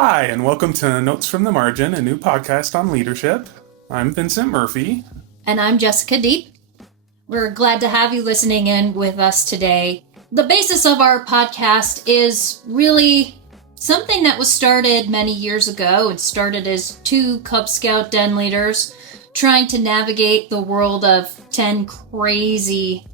Hi, and welcome to Notes from the Margin, a new podcast on leadership. I'm Vincent Murphy. And I'm Jessica Deep. We're glad to have you listening in with us today. The basis of our podcast is really something that was started many years ago. It started as two Cub Scout den leaders trying to navigate the world of 10 crazy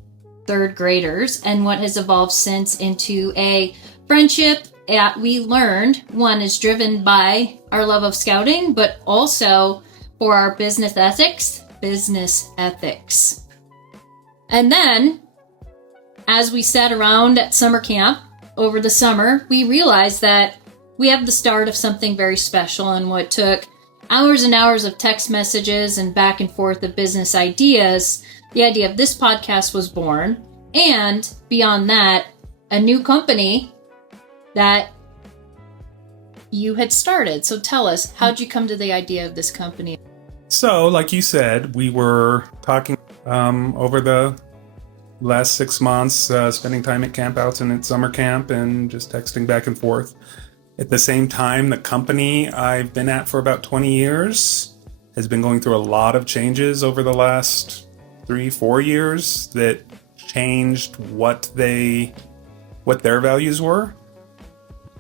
third graders, and what has evolved since into a friendship that we learned one is driven by our love of scouting, but also for our business ethics. And then, as we sat around at summer camp over the summer, we realized that we have the start of something very special, and what took hours and hours of text messages and back and forth of business ideas, the idea of this podcast was born. And beyond that, a new company that you had started. So tell us, how'd you come to the idea of this company? So, like you said, we were talking over the last 6 months, spending time at campouts and at summer camp and just texting back and forth. At the same time, the company I've been at for about 20 years has been going through a lot of changes over the last 3-4 years that changed what their values were.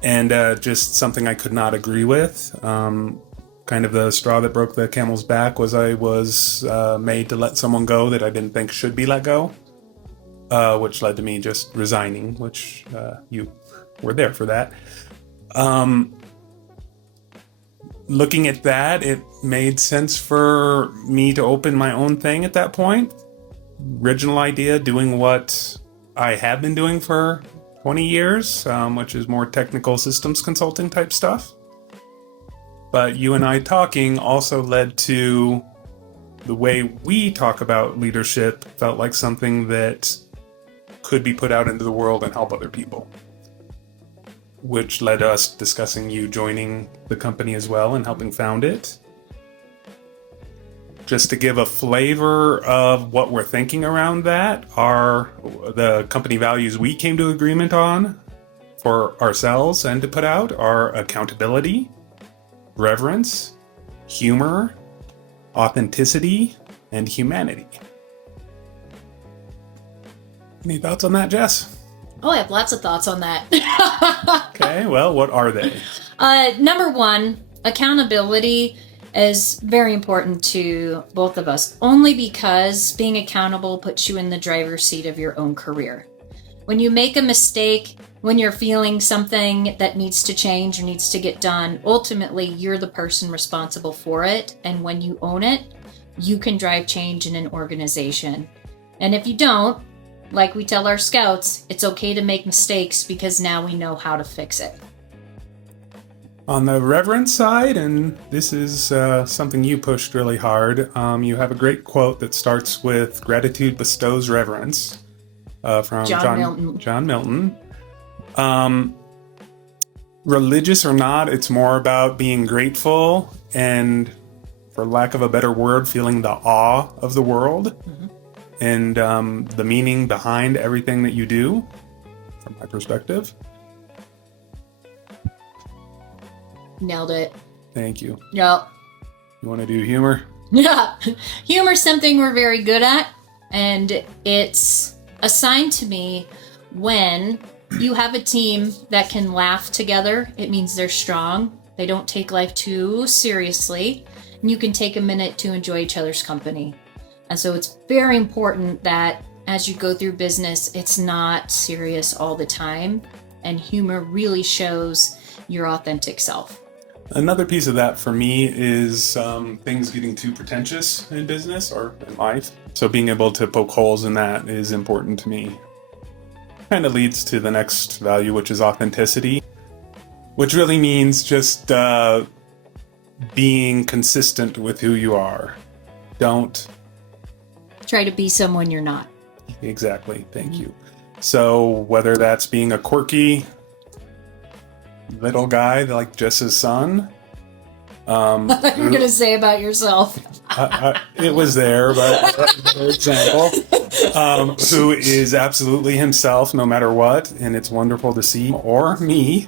And just something I could not agree with. Kind of the straw that broke the camel's back was I was made to let someone go that I didn't think should be let go, which led to me just resigning, which you were there for that. Looking at that, it made sense for me to open my own thing at that point. Original idea, doing what I have been doing for 20 years, which is more technical systems consulting type stuff. But you and I talking also led to the way we talk about leadership felt like something that could be put out into the world and help other people, which led to us discussing you joining the company as well and helping found it. Just to give a flavor of what we're thinking around that, are the company values we came to agreement on for ourselves and to put out are accountability, reverence, humor, authenticity, and humanity. Any thoughts on that, Jess? Oh, I have lots of thoughts on that. Okay, well, what are they? Number one, accountability is very important to both of us, only because being accountable puts you in the driver's seat of your own career. When you make a mistake, when you're feeling something that needs to change or needs to get done, ultimately you're the person responsible for it. And when you own it, you can drive change in an organization. And if you don't, like we tell our scouts, it's okay to make mistakes because now we know how to fix it. On the reverence side, and this is something you pushed really hard, you have a great quote that starts with "Gratitude bestows reverence" from John Milton. Religious or not, it's more about being grateful and, for lack of a better word, feeling the awe of the world and the meaning behind everything that you do, from my perspective. Nailed it. Thank you. Yep. You want to do humor? Yeah. Humor's something we're very good at, and it's assigned to me when you have a team that can laugh together. It means they're strong. They don't take life too seriously, and you can take a minute to enjoy each other's company. And so it's very important that as you go through business, it's not serious all the time, and humor really shows your authentic self. Another piece of that for me is things getting too pretentious in business or in life. So being able to poke holes in that is important to me. Kind of leads to the next value, which is authenticity, which really means just being consistent with who you are. Don't try to be someone you're not. Exactly. Thank you. So whether that's being a quirky little guy like Jess's son. You're going to say about yourself. It was there, but for example, who is absolutely himself no matter what, and it's wonderful to see, or me,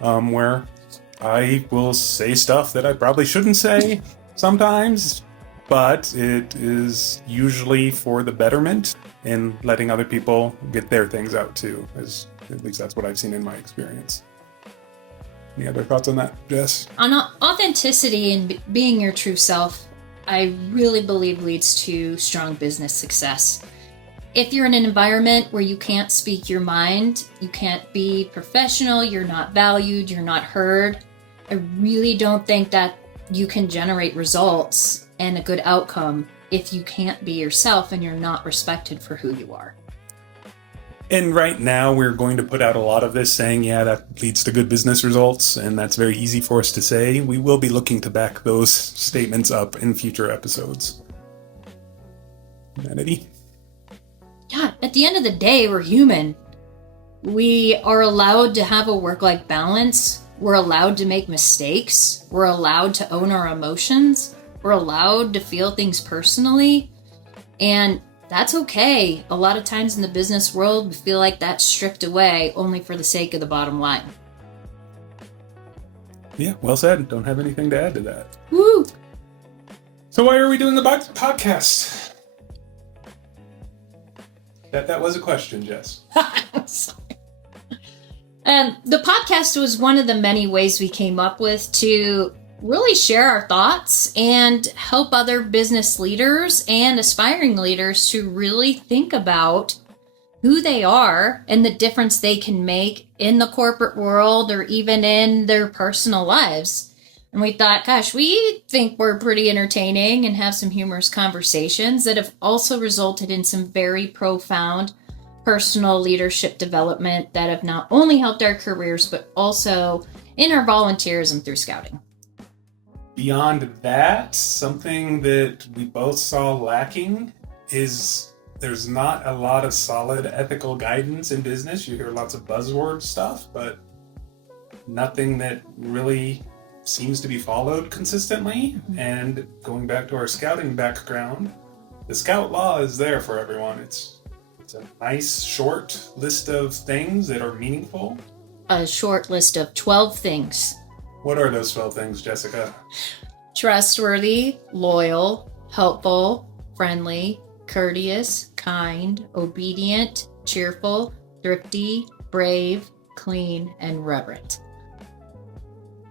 where I will say stuff that I probably shouldn't say sometimes, but it is usually for the betterment and letting other people get their things out too. At least that's what I've seen in my experience. Any other thoughts on that, Jess? On authenticity and being your true self, I really believe leads to strong business success. If you're in an environment where you can't speak your mind, you can't be professional, you're not valued, you're not heard, I really don't think that you can generate results and a good outcome if you can't be yourself and you're not respected for who you are. And right now, we're going to put out a lot of this saying, yeah, that leads to good business results, and that's very easy for us to say. We will be looking to back those statements up in future episodes. Humanity? Yeah, at the end of the day, we're human. We are allowed to have a work-life balance. We're allowed to make mistakes. We're allowed to own our emotions. We're allowed to feel things personally. And that's okay. A lot of times in the business world, we feel like that's stripped away only for the sake of the bottom line. Yeah, well said. Don't have anything to add to that. Woo! So why are we doing the podcast? That was a question, Jess. Sorry. The podcast was one of the many ways we came up with to really share our thoughts and help other business leaders and aspiring leaders to really think about who they are and the difference they can make in the corporate world or even in their personal lives. And we thought, gosh, we think we're pretty entertaining and have some humorous conversations that have also resulted in some very profound personal leadership development that have not only helped our careers, but also in our volunteerism through scouting. Beyond that, something that we both saw lacking is there's not a lot of solid ethical guidance in business. You hear lots of buzzword stuff, but nothing that really seems to be followed consistently. Mm-hmm. And going back to our scouting background, the scout law is there for everyone. It's a nice short list of things that are meaningful. A short list of 12 things. What are those 12 things, Jessica? Trustworthy, loyal, helpful, friendly, courteous, kind, obedient, cheerful, thrifty, brave, clean, and reverent.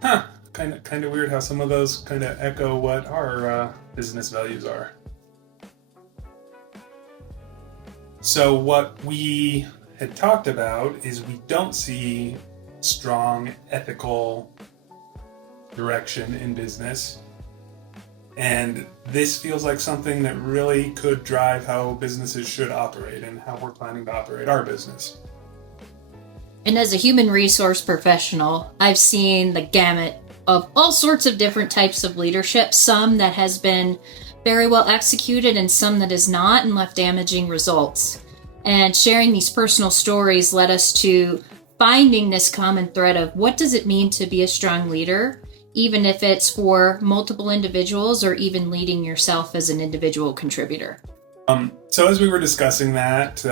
Huh. Kind of weird how some of those kind of echo what our business values are. So what we had talked about is we don't see strong ethical direction in business. And this feels like something that really could drive how businesses should operate and how we're planning to operate our business. And as a human resource professional, I've seen the gamut of all sorts of different types of leadership, some that has been very well executed and some that is not and left damaging results. And sharing these personal stories led us to finding this common thread of what does it mean to be a strong leader, even if it's for multiple individuals or even leading yourself as an individual contributor. So as we were discussing that,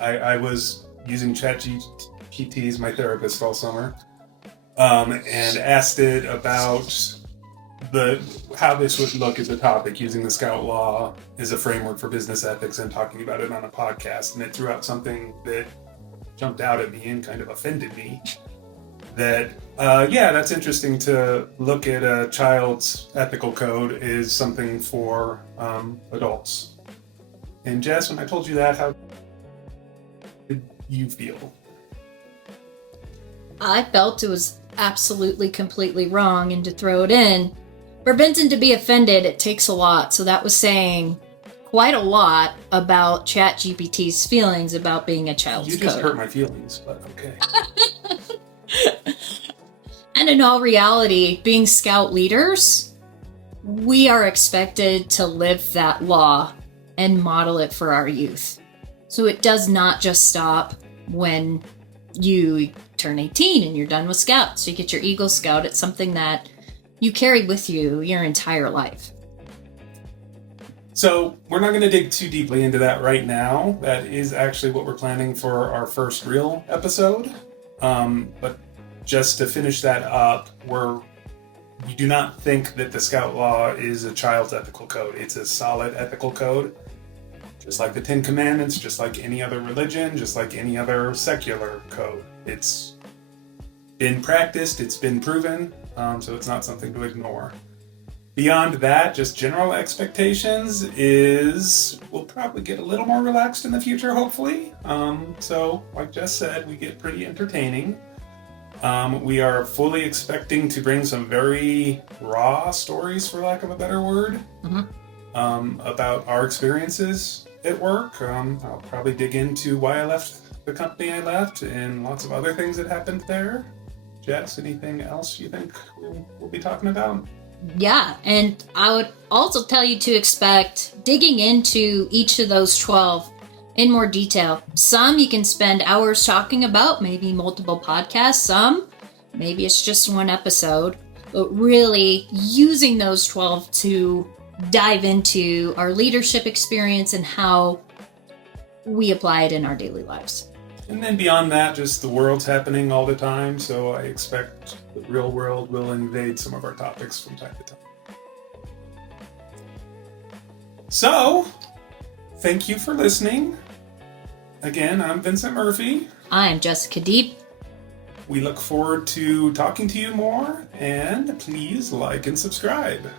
I was using ChatGPT as my therapist all summer, and asked it about how this would look as a topic, using the Scout Law as a framework for business ethics and talking about it on a podcast. And it threw out something that jumped out at me and kind of offended me. That, that's interesting to look at a child's ethical code is something for adults. And Jess, when I told you that, how did you feel? I felt it was absolutely completely wrong, and to throw it in, for Benton to be offended, it takes a lot. So that was saying quite a lot about ChatGPT's feelings about being a child's code. You just hurt my feelings, but okay. And in all reality, being Scout leaders, we are expected to live that law and model it for our youth. So it does not just stop when you turn 18 and you're done with Scout. So you get your Eagle Scout. It's something that you carry with you your entire life. So we're not going to dig too deeply into that right now. That is actually what we're planning for our first real episode. But just to finish that up, we do not think that the Scout Law is a child's ethical code. It's a solid ethical code, just like the Ten Commandments, just like any other religion, just like any other secular code. It's been practiced, it's been proven, so it's not something to ignore. Beyond that, just general expectations is we'll probably get a little more relaxed in the future, hopefully. So, like Jess said, we get pretty entertaining. We are fully expecting to bring some very raw stories, for lack of a better word, about our experiences at work. I'll probably dig into why I left the company I left and lots of other things that happened there. Jess, anything else you think we'll be talking about? Yeah, and I would also tell you to expect digging into each of those 12 in more detail. Some you can spend hours talking about, maybe multiple podcasts. Some, maybe it's just one episode. But really using those 12 to dive into our leadership experience and how we apply it in our daily lives. And then beyond that, just the world's happening all the time, so I expect the real world will invade some of our topics from time to time. So, thank you for listening. Again, I'm Vincent Murphy. I'm Jessica Deep. We look forward to talking to you more, and please like and subscribe.